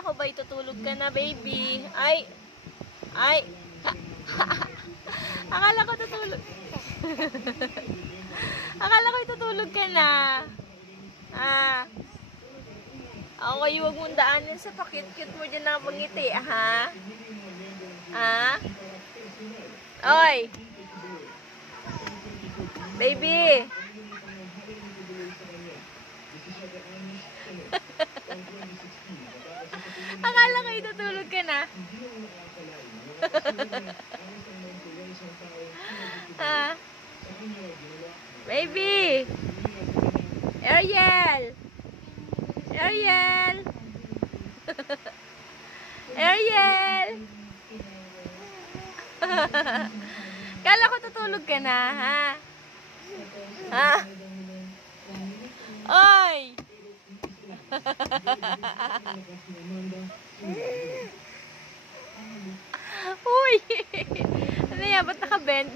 Akala ko ba itutulog ka na, baby? Ay. Akala ko tutulog. Akala ko itutulog ka na. Okay, huwag mong daanin sa pakit-cute mo dyan na pangiti, ha? Oy! Baby! Akala ko itutulog ka na. Baby! Ariel! Ariel! Ariel! Kala ko tutulog ka na, ha? Oy! Uy! Ano yan? Ba't nakabend?